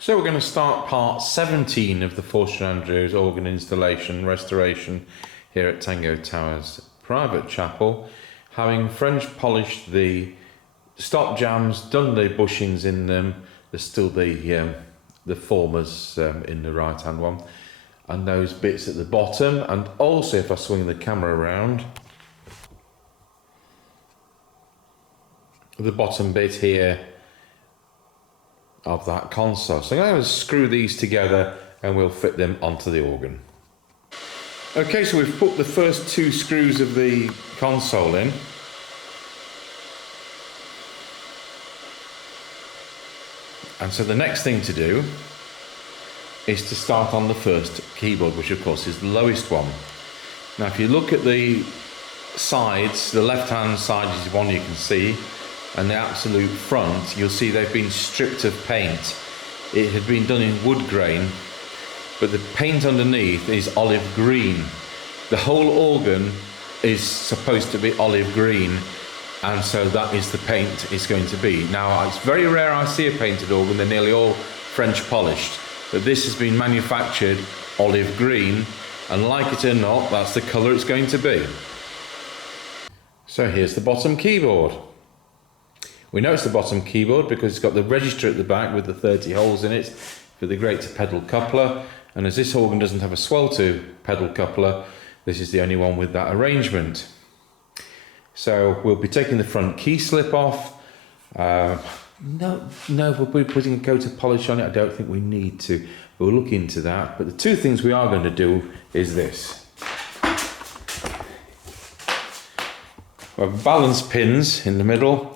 So we're going to start part 17 of the Forster Andrews organ installation restoration here at Tango Towers private chapel, having French polished the stop jams, done the bushings in them. There's still the formers in the right hand one, and those bits at the bottom. And also, if I swing the camera around, the bottom bit here of that console. So I'm going to screw these together and we'll fit them onto the organ. Okay, so we've put the first two screws of the console in. And so the next thing to do is to start on the first keyboard, which of course is the lowest one. Now if you look at the sides, the left hand side is the one you can see, and the absolute front, you'll see they've been stripped of paint. It had been done in wood grain, but the paint underneath is olive green. The whole organ is supposed to be olive green, and so that is the paint it's going to be. Now, it's very rare I see a painted organ, they're nearly all French polished, but this has been manufactured olive green, and like it or not, that's the colour it's going to be. So here's the bottom keyboard. We know it's the bottom keyboard because it's got the register at the back with the 30 holes in it for the greater pedal coupler, and as this organ doesn't have a swell to pedal coupler, this is the only one with that arrangement. So we'll be taking the front key slip off. No, we'll be putting a coat of polish on it. I don't think we need to. We'll look into that. But the two things we are going to do is this. We have balance pins in the middle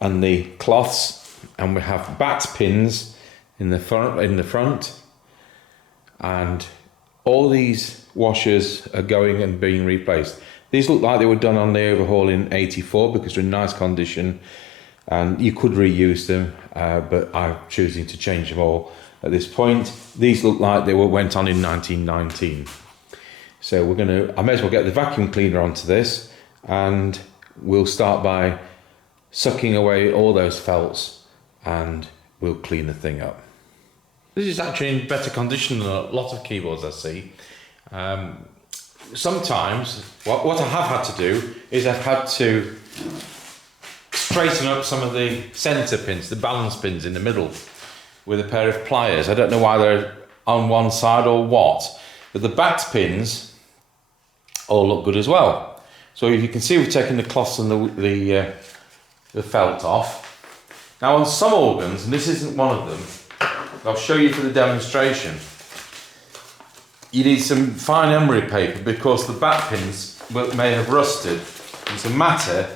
and the cloths, and we have bat pins in the front, and all these washers are going and being replaced. These look like they were done on the overhaul in '84 because they're in nice condition and you could reuse them, but I'm choosing to change them all at this point. These look like they went on in 1919. So I may as well get the vacuum cleaner onto this, and we'll start by sucking away all those felts and we'll clean the thing up. This is actually in better condition than a lot of keyboards I see. Sometimes what I have had to do is I've had to straighten up some of the centre pins, the balance pins in the middle, with a pair of pliers. I don't know why they're on one side or what, but the bat pins all look good as well. So if you can see, we've taken the cloths and the felt off. Now on some organs, and this isn't one of them, I'll show you for the demonstration, you need some fine emery paper because the bat pins may have rusted. It's a matter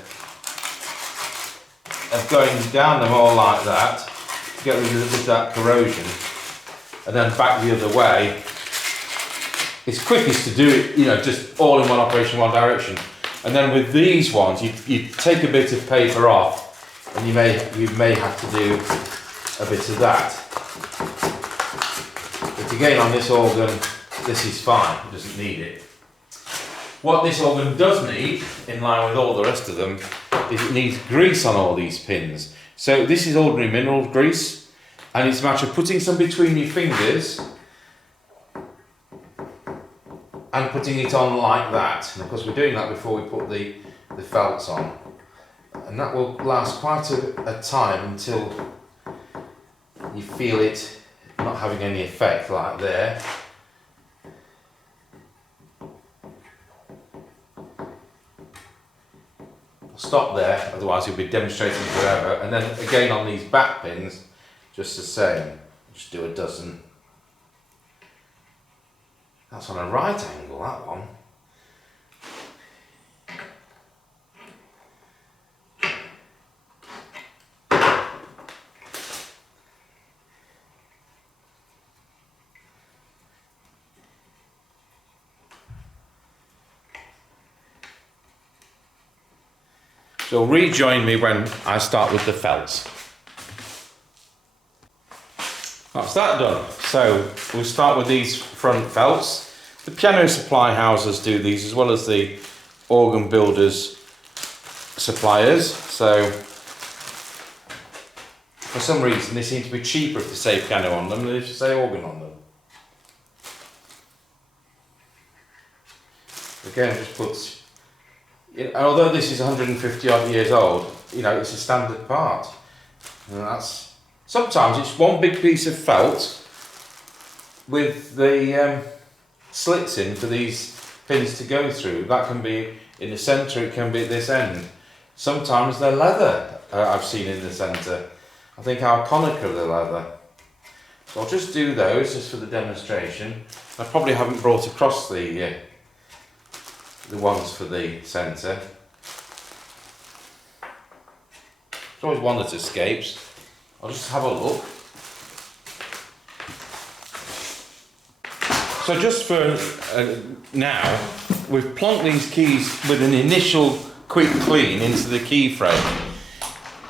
of going down them all like that to get rid of that corrosion, and then back the other way. It's quickest to do it, just all in one operation, one direction. And then with these ones, you take a bit of paper off, and you may have to do a bit of that. But again, on this organ, this is fine. It doesn't need it. What this organ does need, in line with all the rest of them, is it needs grease on all these pins. So this is ordinary mineral grease, and it's a matter of putting some between your fingers and putting it on like that. And of course we're doing that before we put the felts on. And that will last quite a time until you feel it not having any effect, like there. I'll stop there, otherwise you'll be demonstrating forever. And then again on these bat pins, just the same. Just do a dozen. That's on a right angle, that one. So rejoin me when I start with the felts. That's that done. So we'll start with these front felts. The piano supply houses do these as well as the organ builders suppliers. So For some reason they seem to be cheaper if they say piano on them than if they say organ on them. Again, just puts, and although this is 150 odd years old, you know, it's a standard part. And that's, sometimes it's one big piece of felt with the slits in for these pins to go through. That can be in the centre, it can be at this end. Sometimes they're leather, I've seen in the centre. I think our Conica they're leather. So I'll just do those just for the demonstration. I probably haven't brought across the ones for the centre. There's always one that escapes. I'll just have a look. So just for now, we've plonked these keys with an initial quick clean into the key frame.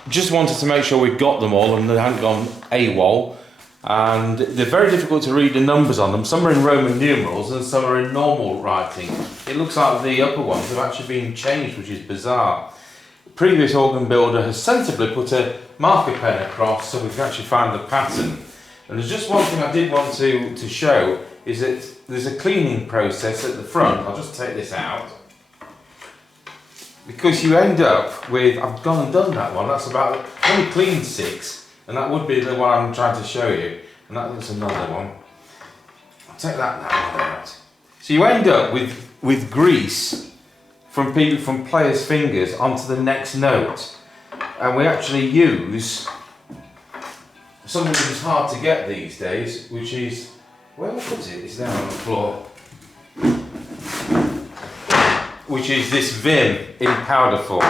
Just wanted to make sure we've got them all and they haven't gone AWOL. And they're very difficult to read the numbers on them. Some are in Roman numerals and some are in normal writing. It looks like the upper ones have actually been changed, which is bizarre. The previous organ builder has sensibly put a marker pen across so we can actually find the pattern. And there's just one thing I did want to show is that there's a cleaning process at the front. I'll just take this out. Because you end up with, I've gone and done that one, that's about, I've only cleaned 6. And that would be the one I'm trying to show you. And that's another one. I'll take that one out. So you end up with grease from players' fingers onto the next note. And we actually use something that is hard to get these days, which is, where was it? It's down on the floor. Which is this Vim in powder form.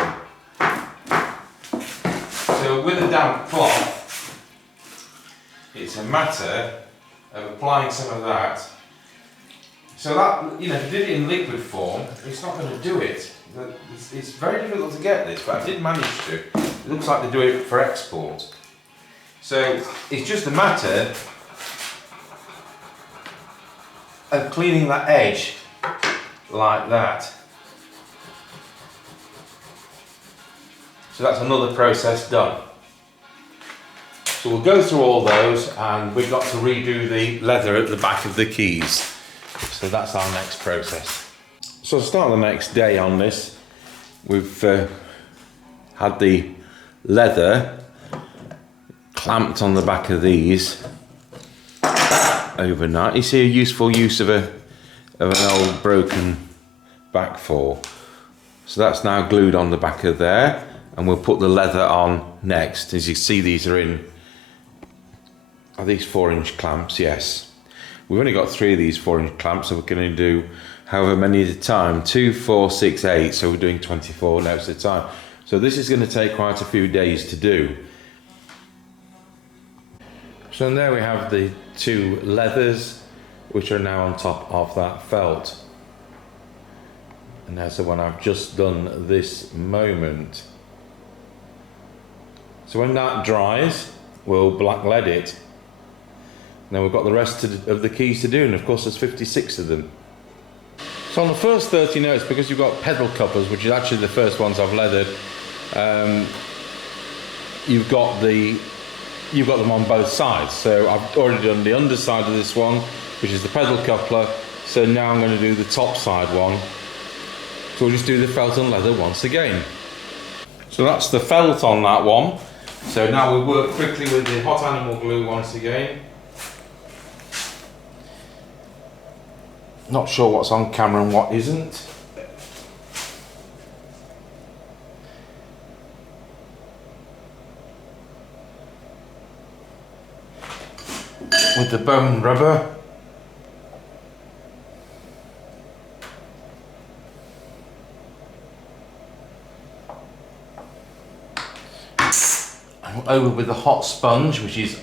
So with a damp cloth, it's a matter of applying some of that. So that, you know, if you did it in liquid form, it's not going to do it. It's very difficult to get this, but I did manage to. It looks like they do it for export. So it's just a matter of cleaning that edge like that. So that's another process done. So we'll go through all those and we've got to redo the leather at the back of the keys. So that's our next process. So to start the next day on this, we've had the leather clamped on the back of these overnight. You see a useful use of an old broken back fall. So that's now glued on the back of there, and we'll put the leather on next. As you see, these are in, are these 4-inch clamps? Yes. We've only got 3 of these 4-inch clamps, so we're going to do however many at a time, 2, 4, 6, 8, so we're doing 24 notes at a time. So this is going to take quite a few days to do. So there we have the 2 leathers, which are now on top of that felt. And that's the one I've just done this moment. So when that dries, we'll black lead it. Now we've got the rest of the keys to do, and of course there's 56 of them. So on the first 30 notes, because you've got pedal couplers, which is actually the first ones I've leathered, you've got them on both sides. So I've already done the underside of this one, which is the pedal coupler. So now I'm going to do the top side one. So we'll just do the felt and leather once again. So that's the felt on that one. So now we'll work quickly with the hot animal glue once again. Not sure what's on camera and what isn't. With the bone rubber. And over with the hot sponge, which is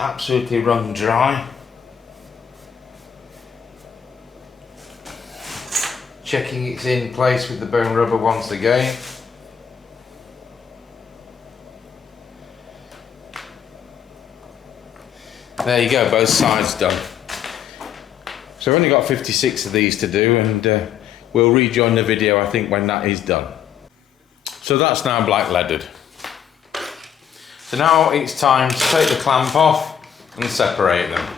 absolutely wrung dry. Checking it's in place with the bone rubber once again. There you go, both sides done. So I've only got 56 of these to do, and we'll rejoin the video I think when that is done. So that's now black leaded. So now it's time to take the clamp off and separate them.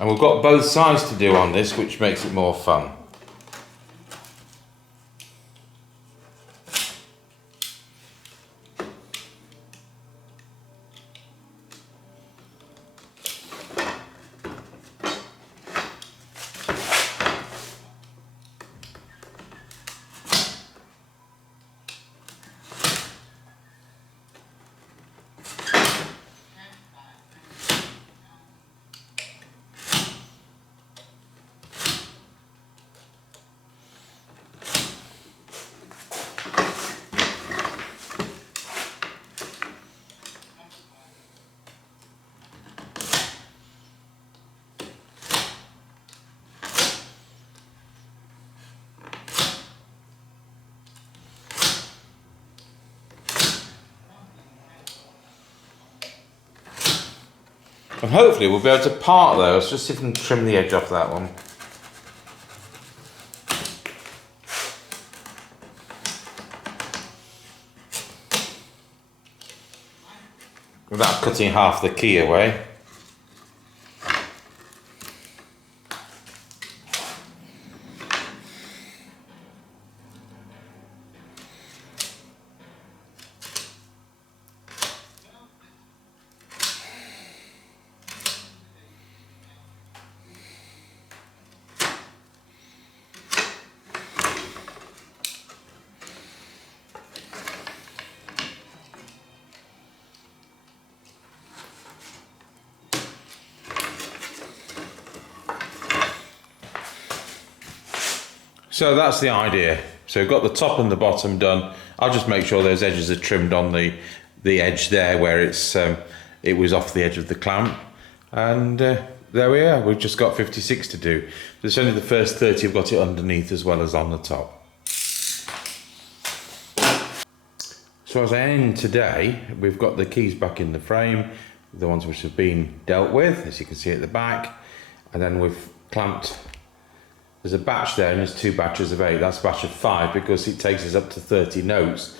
And we've got both sides to do on this, which makes it more fun. And hopefully we'll be able to part those. Just see if we can trim the edge off that one. Without cutting half the key away. So that's the idea. So we've got the top and the bottom done. I'll just make sure those edges are trimmed on the edge there where it was off the edge of the clamp. And there we are, we've just got 56 to do. But it's only the first 30 I've got it underneath as well as on the top. So as I end today, we've got the keys back in the frame, the ones which have been dealt with, as you can see at the back. And then we've clamped. There's a batch there and there's 2 batches of 8. That's a batch of 5 because it takes us up to 30 notes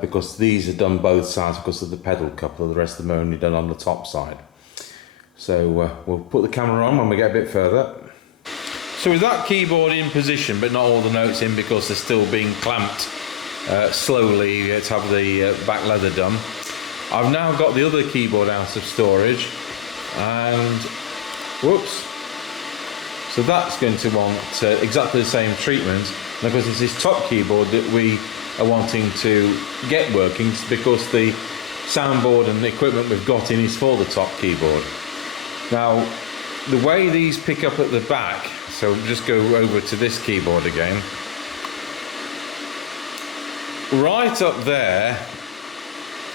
because these are done both sides because of the pedal couple. The rest of them are only done on the top side. So we'll put the camera on when we get a bit further. So with that keyboard in position but not all the notes in because they're still being clamped slowly to have the back leather done, I've now got the other keyboard out of storage and whoops. So that's going to want exactly the same treatment. And of course it's this top keyboard that we are wanting to get working because the soundboard and the equipment we've got in is for the top keyboard. Now, the way these pick up at the back, so we'll just go over to this keyboard again. Right up there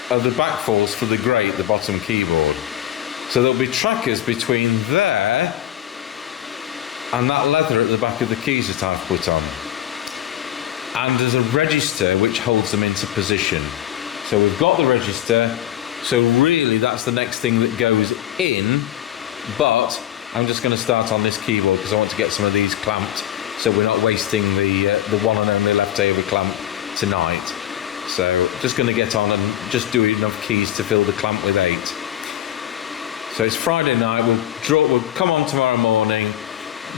are the backfalls for the grate, the bottom keyboard. So there'll be trackers between there and that leather at the back of the keys that I've put on. And there's a register which holds them into position. So we've got the register, so really that's the next thing that goes in, but I'm just going to start on this keyboard because I want to get some of these clamped so we're not wasting the one and only leftover clamp tonight. So just going to get on and just do enough keys to fill the clamp with 8. So it's Friday night, we'll come on tomorrow morning,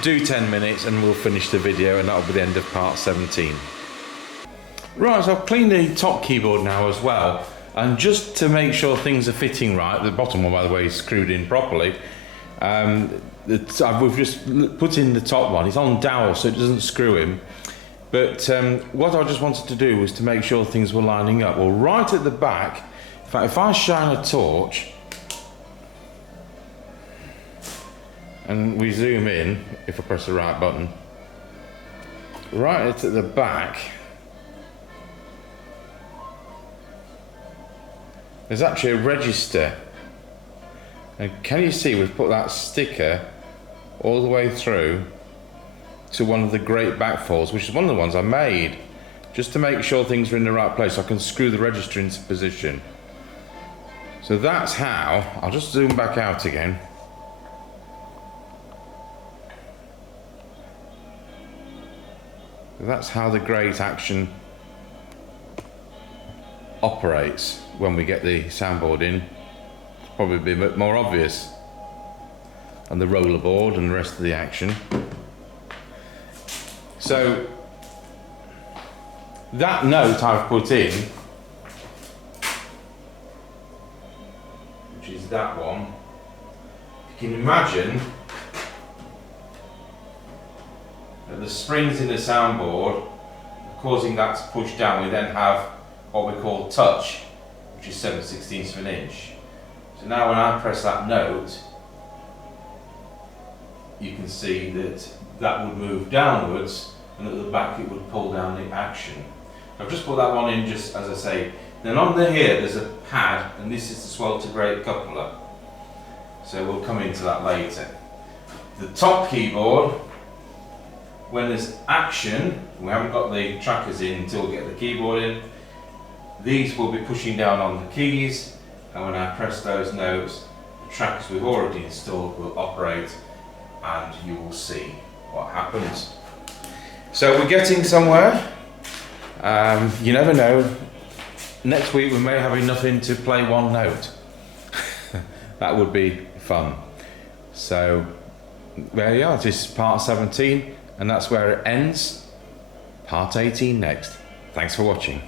do 10 minutes and we'll finish the video and that'll be the end of part 17. Right, so I've cleaned the top keyboard now as well, and just to make sure things are fitting right, the bottom one by the way is screwed in properly. We've just put in the top one, it's on dowel so it doesn't screw in. But what I just wanted to do was to make sure things were lining up. Well, right at the back, in fact if I shine a torch, and we zoom in, if I press the right button, right at the back, there's actually a register. And can you see we've put that sticker all the way through to one of the great backfalls, which is one of the ones I made, just to make sure things are in the right place so I can screw the register into position. So that's how, I'll just zoom back out again. that's how the great action operates. When we get the soundboard in, it's probably be a bit more obvious. And the roller board and the rest of the action. So that note I've put in, which is that one, you can imagine that the springs in the soundboard are causing that to push down. We then have what we call touch, which is 7/16 of an inch. So now when I press that note, you can see that that would move downwards, and at the back it would pull down the action. I've just put that one in just as I say. Then on here there's a pad, and this is the swell to grade coupler. So we'll come into that later. The top keyboard, when there's action, we haven't got the trackers in until we get the keyboard in, these will be pushing down on the keys, and when I press those notes, the trackers we've already installed will operate, and you will see what happens. So we're getting somewhere. You never know. Next week we may have enough in to play one note. That would be fun. So there you are. This is part 17, and that's where it ends. Part 18 next. Thanks for watching.